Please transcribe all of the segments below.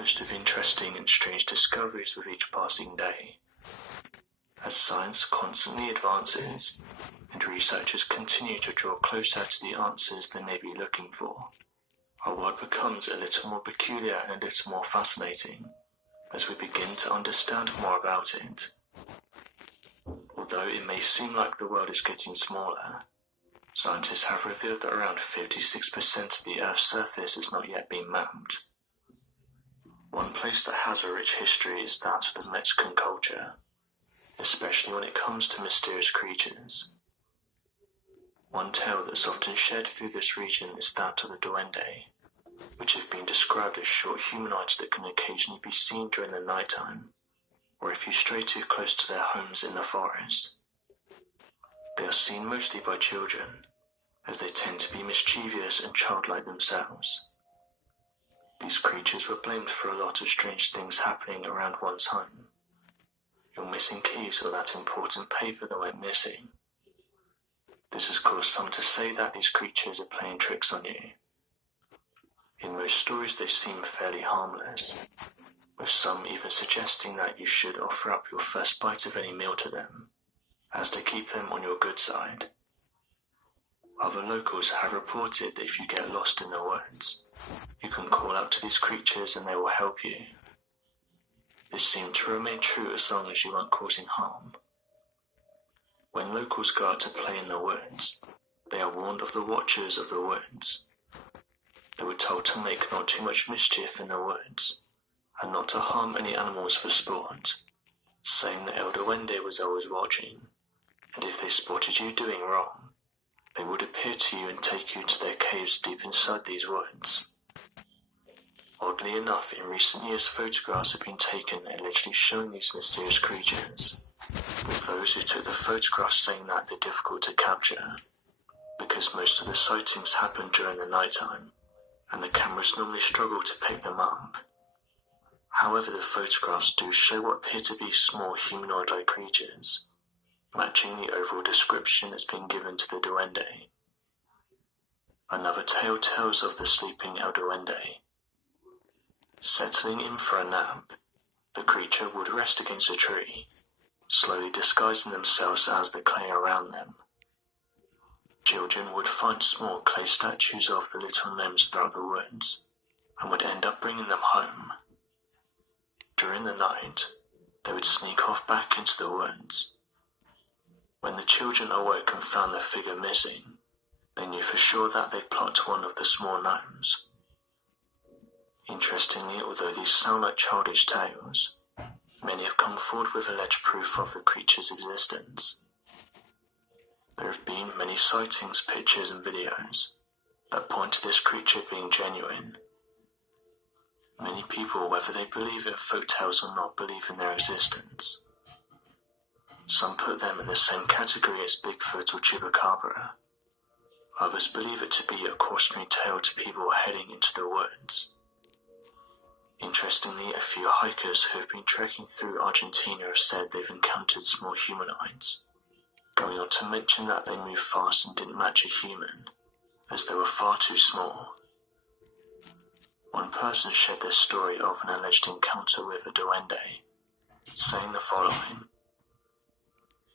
host of interesting and strange discoveries with each passing day. As science constantly advances, and researchers continue to draw closer to the answers they may be looking for, our world becomes a little more peculiar and a little more fascinating as we begin to understand more about it. Although it may seem like the world is getting smaller, scientists have revealed that around 56% of the Earth's surface has not yet been mapped. One place that has a rich history is that of the Mexican culture, especially when it comes to mysterious creatures. One tale that's often shared through this region is that of the duende, which have been described as short humanoids that can occasionally be seen during the nighttime, or if you stray too close to their homes in the forest. They are seen mostly by children, as they tend to be mischievous and childlike themselves. These creatures were blamed for a lot of strange things happening around one's home. Your missing keys or that important paper that went missing. This has caused some to say that these creatures are playing tricks on you. In most stories they seem fairly harmless, with some even suggesting that you should offer up your first bite of any meal to them, as to keep them on your good side. Other locals have reported that if you get lost in the woods, you can call out to these creatures and they will help you. This seemed to remain true as long as you aren't causing harm. When locals go out to play in the woods, they are warned of the watchers of the woods. They were told to make not too much mischief in the woods, and not to harm any animals for sport, saying that El Duende was always watching, and if they spotted you doing wrong, they would appear to you and take you to their caves deep inside these woods. Oddly enough, in recent years photographs have been taken allegedly showing these mysterious creatures, with those who took the photographs saying that they're difficult to capture, because most of the sightings happen during the nighttime, and the cameras normally struggle to pick them up. However, the photographs do show what appear to be small humanoid-like creatures, matching the overall description that's been given to the duende. Another tale tells of the sleeping El Duende. Settling in for a nap, the creature would rest against a tree, slowly disguising themselves as the clay around them. Children would find small clay statues of the little gnomes throughout the woods, and would end up bringing them home. During the night, they would sneak off back into the woods. When the children awoke and found their figure missing, they knew for sure that they'd plucked one of the small gnomes. Interestingly, although these sound like childish tales, many have come forward with alleged proof of the creature's existence. There have been many sightings, pictures and videos that point to this creature being genuine. Many people, whether they believe in folktales or not, believe in their existence. Some put them in the same category as Bigfoot or Chupacabra. Others believe it to be a cautionary tale to people heading into the woods. Interestingly, a few hikers who have been trekking through Argentina have said they've encountered small humanoids, going on to mention that they move fast and didn't match a human, as they were far too small. One person shared their story of an alleged encounter with a duende, saying the following: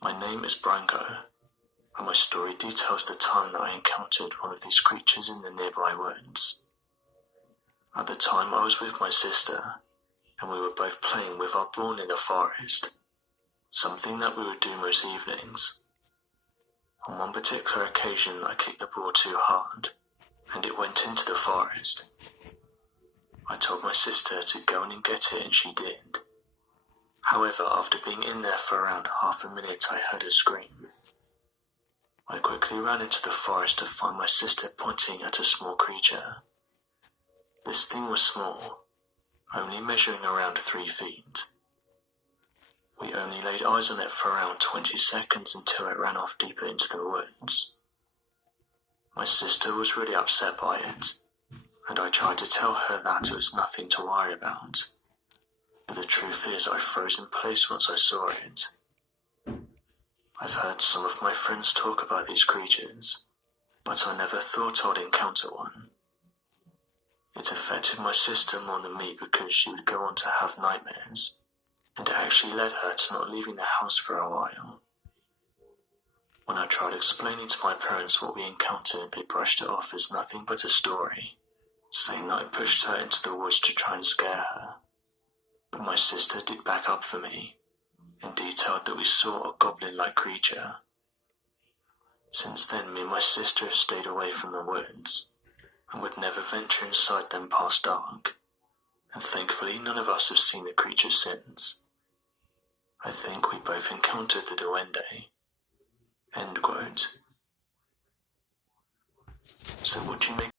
"My name is Branko, and my story details the time that I encountered one of these creatures in the nearby woods. At the time I was with my sister, and we were both playing with our ball in the forest, something that we would do most evenings. On one particular occasion I kicked the ball too hard, and it went into the forest. I told my sister to go in and get it, and she did. However, after being in there for around half a minute, I heard her scream. I quickly ran into the forest to find my sister pointing at a small creature. This thing was small, only measuring around 3 feet. We only laid eyes on it for around 20 seconds until it ran off deeper into the woods. My sister was really upset by it, and I tried to tell her that it was nothing to worry about. But the truth is I froze in place once I saw it. I've heard some of my friends talk about these creatures, but I never thought I'd encounter one. It affected my sister more than me because she would go on to have nightmares, and it actually led her to not leaving the house for a while. When I tried explaining to my parents what we encountered, they brushed it off as nothing but a story, saying that I pushed her into the woods to try and scare her. But my sister did back up for me, and detailed that we saw a goblin-like creature. Since then, me and my sister have stayed away from the woods, and would never venture inside them past dark, and thankfully none of us have seen the creature since. I think we both encountered the duende. End quote. So what do you make